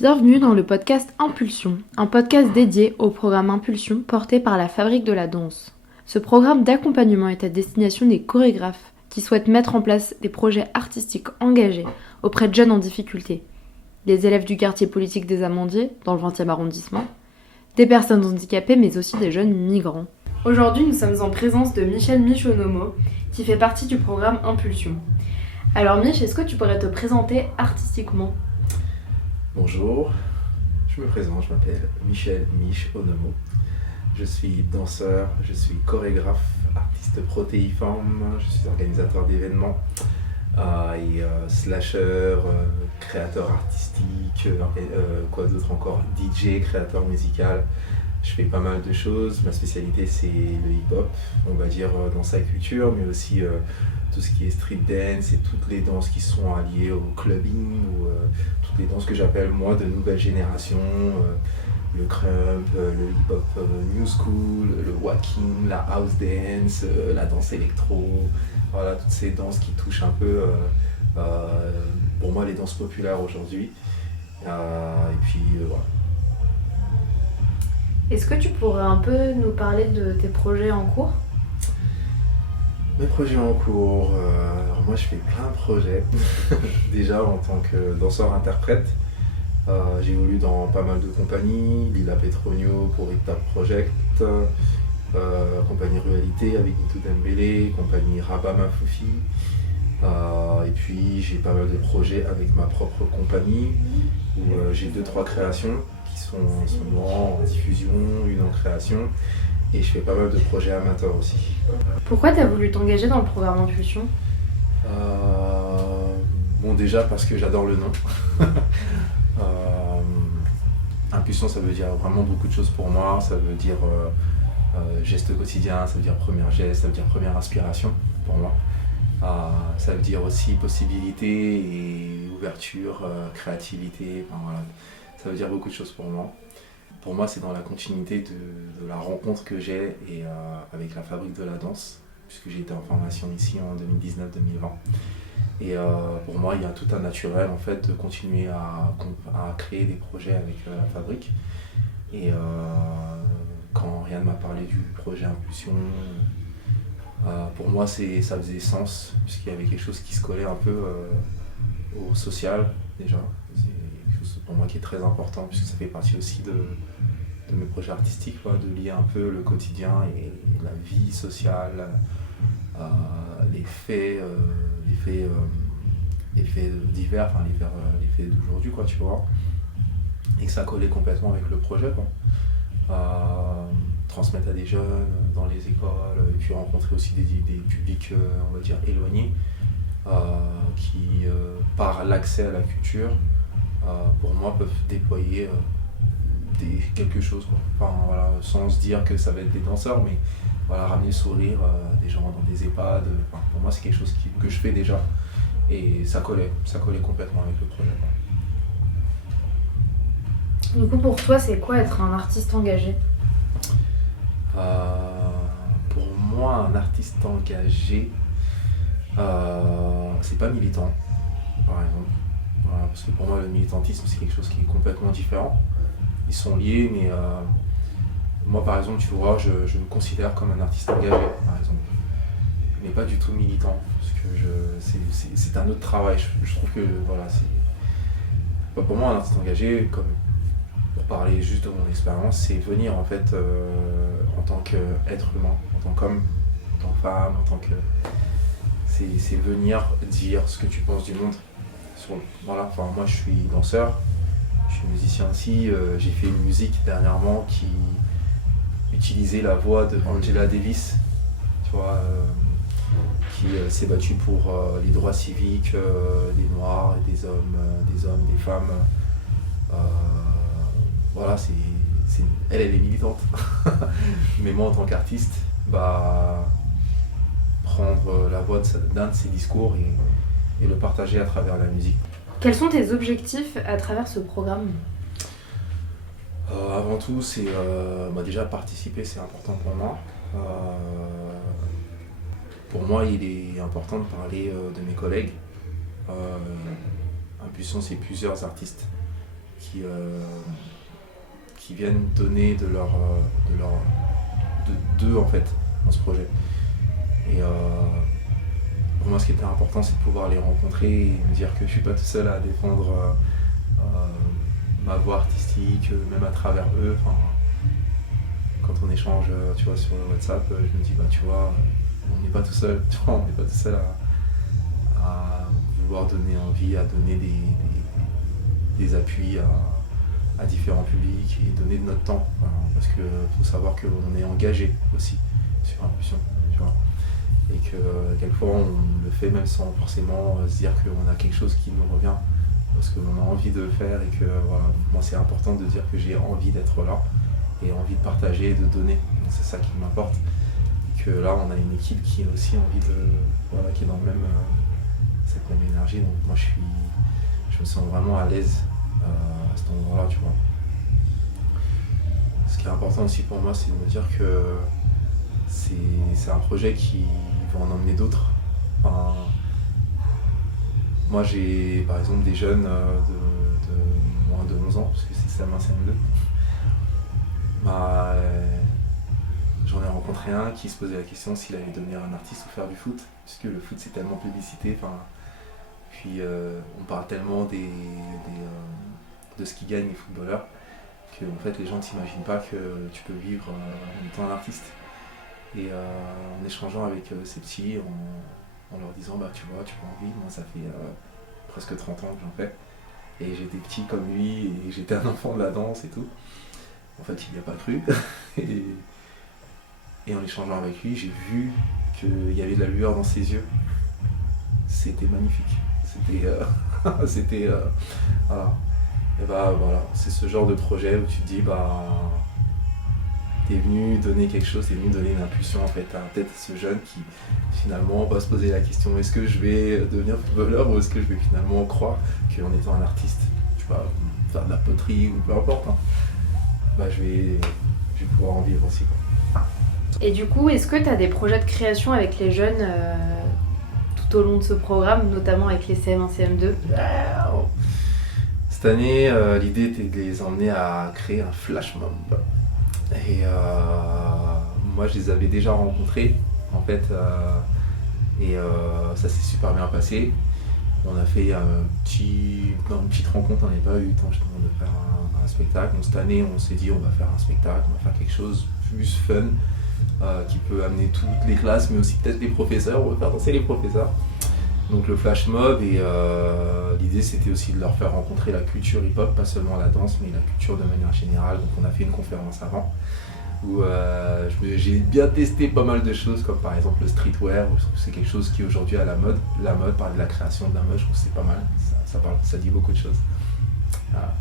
Bienvenue dans le podcast Impulsion, un podcast dédié au programme Impulsion porté par la Fabrique de la Danse. Ce programme d'accompagnement est à destination des chorégraphes qui souhaitent mettre en place des projets artistiques engagés auprès de jeunes en difficulté, des élèves du quartier politique des Amandiers, dans le 20e arrondissement, des personnes handicapées mais aussi des jeunes migrants. Aujourd'hui, nous sommes en présence de Michel Michonomo, qui fait partie du programme Impulsion. Alors Mich, est-ce que tu pourrais te présenter artistiquement ? Bonjour, je me présente, je m'appelle Michel Michonomo. Je suis danseur, je suis chorégraphe, artiste protéiforme, je suis organisateur d'événements slasher, créateur artistique, quoi d'autre encore, DJ, créateur musical. Je fais pas mal de choses, ma spécialité c'est le hip-hop, on va dire dans sa culture, mais aussi tout ce qui est street dance et toutes les danses qui sont alliées au clubbing ou toutes les danses que j'appelle moi de nouvelle génération, le crump, le hip-hop new school, le walking, la house dance, la danse électro, voilà toutes ces danses qui touchent un peu pour moi les danses populaires aujourd'hui. Et puis voilà. Est-ce que tu pourrais un peu nous parler de tes projets en cours ? Mes projets en cours, alors moi je fais plein de projets. Déjà en tant que danseur-interprète, j'évolue dans pas mal de compagnies, Lila Petronio pour Hip Tap Project, compagnie Rualité avec Nitou Dembélé, compagnie Rabat Mafoufi. Et puis j'ai pas mal de projets avec ma propre compagnie où j'ai 2-3 créations qui sont en ce moment en diffusion, une en création. Et je fais pas mal de projets amateurs aussi. Pourquoi tu as voulu t'engager dans le programme Impulsion ? Bon, déjà parce que j'adore le nom. Impulsion, ça veut dire vraiment beaucoup de choses pour moi. Ça veut dire geste quotidien, ça veut dire premier geste, ça veut dire première inspiration pour moi. Ça veut dire aussi possibilité et ouverture, créativité. Enfin, voilà. Ça veut dire beaucoup de choses pour moi. Pour moi, c'est dans la continuité de la rencontre que j'ai avec la Fabrique de la Danse, puisque j'ai été en formation ici en 2019-2020. Et pour moi, il y a tout un naturel en fait de continuer à créer des projets avec la Fabrique. Et quand Ryan m'a parlé du projet Impulsion, pour moi, ça faisait sens, puisqu'il y avait quelque chose qui se collait un peu au social déjà. C'est quelque chose pour moi qui est très important, puisque ça fait partie aussi de mes projets artistiques, de lier un peu le quotidien et la vie sociale, les faits divers, enfin les faits d'aujourd'hui, quoi, tu vois. Et que ça collait complètement avec le projet, quoi. Transmettre à des jeunes dans les écoles, et puis rencontrer aussi des publics, on va dire, éloignés, qui, par l'accès à la culture, pour moi, peuvent déployer quelque chose, quoi. Enfin, voilà, sans se dire que ça va être des danseurs, mais voilà, ramener le sourire des gens dans des EHPAD. Enfin, pour moi, c'est quelque chose que je fais déjà, et ça collait complètement avec le projet, quoi. Du coup, pour toi, c'est quoi être un artiste engagé ? Pour moi, un artiste engagé, c'est pas militant, par exemple. Voilà, parce que pour moi, le militantisme, c'est quelque chose qui est complètement différent. Ils sont liés, mais moi, par exemple, tu vois, je me considère comme un artiste engagé, par exemple. Mais pas du tout militant, parce que c'est un autre travail. Je trouve que, voilà, pour moi, un artiste engagé, comme pour parler juste de mon expérience, c'est venir en fait en tant qu'être humain, en tant qu'homme, en tant que femme, en tant que... C'est venir dire ce que tu penses du monde. Voilà, enfin, moi je suis danseur, je suis musicien aussi, j'ai fait une musique dernièrement qui utilisait la voix de Angela Davis, tu vois, qui s'est battue pour les droits civiques des Noirs et des hommes, des femmes. Voilà, elle est militante. Mais moi, en tant qu'artiste, prendre la voix d'un de ses discours et le partager à travers la musique. Quels sont tes objectifs à travers ce programme ? Avant tout, c'est déjà participer, c'est important pour moi. Pour moi, il est important de parler de mes collègues. Impulsion, c'est plusieurs artistes qui viennent donner d'eux en fait dans ce projet. Et pour moi, ce qui était important, c'est de pouvoir les rencontrer et me dire que je suis pas tout seul à défendre ma voix artistique, même à travers eux. Enfin, quand on échange, tu vois, sur WhatsApp, je me dis, bah, tu vois, on n'est pas tout seul, tu vois, on n'est pas tout seul à vouloir donner envie, à donner des appuis à différents publics et donner de notre temps. Voilà, parce qu'il faut savoir qu'on est engagé aussi sur Impulsion, tu vois. Et que quelquefois on le fait même sans forcément se dire qu'on a quelque chose qui nous revient. Parce qu'on a envie de le faire et que voilà, moi c'est important de dire que j'ai envie d'être là et envie de partager et de donner. Donc c'est ça qui m'importe. Et que là on a une équipe qui a aussi envie de. Voilà, qui est dans le même, cette même énergie. Donc moi je me sens vraiment à l'aise à cet endroit-là, tu vois. Ce qui est important aussi pour moi, c'est de me dire que c'est un projet qui va en emmener d'autres. Enfin, moi j'ai par exemple des jeunes de moins de 11 ans, parce que c'est CM1, CM2. Bah, j'en ai rencontré un qui se posait la question s'il allait devenir un artiste ou faire du foot, puisque le foot c'est tellement publicité. Puis on parle tellement de ce qu'ils gagnent les footballeurs, que en fait les gens ne s'imaginent pas que tu peux vivre en étant un artiste. Et en échangeant avec ces petits, en leur disant bah tu vois, tu peux en vivre, moi ça fait presque 30 ans que j'en fais. Et j'étais petit comme lui, et j'étais un enfant de la danse et tout. En fait il n'y a pas cru. et en échangeant avec lui, j'ai vu qu'il y avait de la lueur dans ses yeux. C'était magnifique. C'était voilà. Et bah voilà, c'est ce genre de projet où tu te dis bah t'es venu donner quelque chose, t'es venu donner une impulsion en fait à peut-être ce jeune qui finalement va se poser la question est-ce que je vais devenir footballeur ou est-ce que je vais finalement croire qu'en étant un artiste, tu vas faire de la poterie ou peu importe, hein, bah je vais pouvoir en vivre aussi, quoi. Et du coup, est-ce que tu as des projets de création avec les jeunes tout au long de ce programme, notamment avec les CM1, CM2 ? Cette année, l'idée était de les emmener à créer un flash mob. Et moi, je les avais déjà rencontrés, en fait, et ça s'est super bien passé. On a fait une petite rencontre, on n'avait pas eu le temps justement de faire un spectacle. Donc cette année, on s'est dit on va faire un spectacle, on va faire quelque chose plus fun, qui peut amener toutes les classes, mais aussi peut-être les professeurs, on va faire danser les professeurs. Donc le flash mob, et l'idée c'était aussi de leur faire rencontrer la culture hip-hop, pas seulement la danse, mais la culture de manière générale. Donc on a fait une conférence avant, où j'ai bien testé pas mal de choses, comme par exemple le streetwear, où je trouve que c'est quelque chose qui est aujourd'hui à la mode. La mode, parler de la création de la mode, je trouve que c'est pas mal, ça dit beaucoup de choses. Voilà.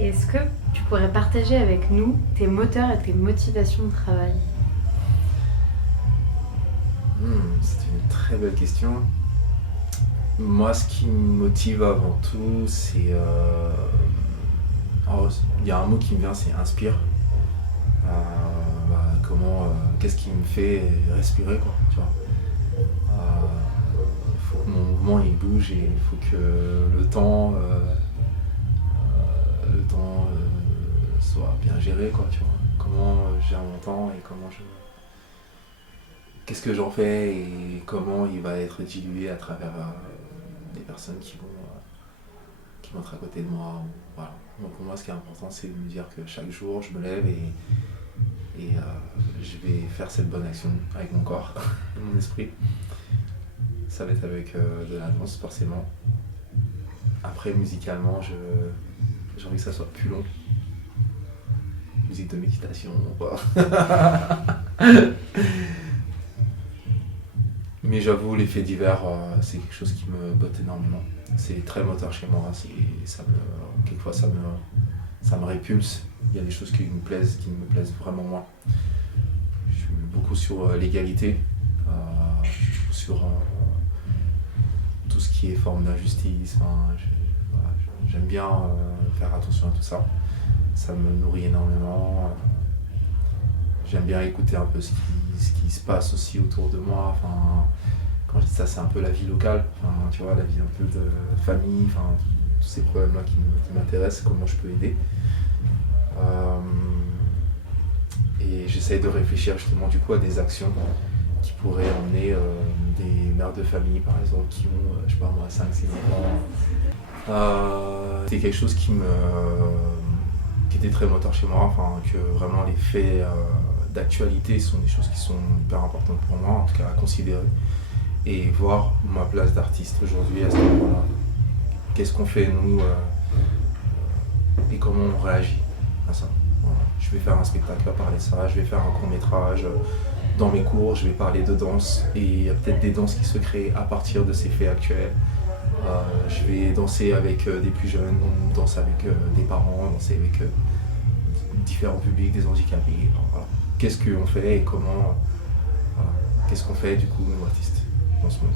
Et est-ce que tu pourrais partager avec nous tes moteurs et tes motivations de travail ? C'est une très belle question. Moi, ce qui me motive avant tout, c'est... il y a un mot qui me vient, c'est inspire. Qu'est-ce qui me fait respirer, quoi, tu vois. Faut que mon mouvement il bouge, et il faut que le temps soit bien géré, quoi, tu vois. Comment je gère mon temps et qu'est-ce que j'en fais et comment il va être dilué à travers des personnes qui vont être à côté de moi. Voilà. Donc pour moi, ce qui est important, c'est de me dire que chaque jour, je me lève et je vais faire cette bonne action avec mon corps, mon esprit. Ça va être avec de la danse, forcément. Après, musicalement, j'ai envie que ça soit plus long. Musique de méditation, quoi. Mais j'avoue, les faits divers, c'est quelque chose qui me botte énormément. C'est très moteur chez moi, quelquefois ça me répulse. Il y a des choses qui me plaisent vraiment moins. Je suis beaucoup sur l'égalité, sur tout ce qui est forme d'injustice. J'aime bien faire attention à tout ça. Ça me nourrit énormément. J'aime bien écouter un peu ce qui se passe aussi autour de moi. Quand je dis ça, c'est un peu la vie locale, tu vois, la vie un peu de famille, tous ces problèmes-là qui m'intéressent, comment je peux aider. Et j'essaie de réfléchir justement du coup à des actions qui pourraient emmener des mères de famille par exemple qui ont, je sais pas moi, 5-6 enfants. C'est quelque chose qui était très moteur chez moi, enfin que vraiment les faits d'actualité sont des choses qui sont hyper importantes pour moi, en tout cas à considérer. Et voir ma place d'artiste aujourd'hui à ce moment-là. Qu'est-ce qu'on fait nous et comment on réagit à ça. Voilà. Je vais faire un spectacle à parler de ça, je vais faire un court-métrage. Dans mes cours, je vais parler de danse et il y a peut-être des danses qui se créent à partir de ces faits actuels. Je vais danser avec des plus jeunes, on danse avec des parents, danser avec différents publics, des handicapés. Voilà. Qu'est-ce qu'on fait et comment, voilà. Qu'est-ce qu'on fait du coup, nous artistes, dans ce monde.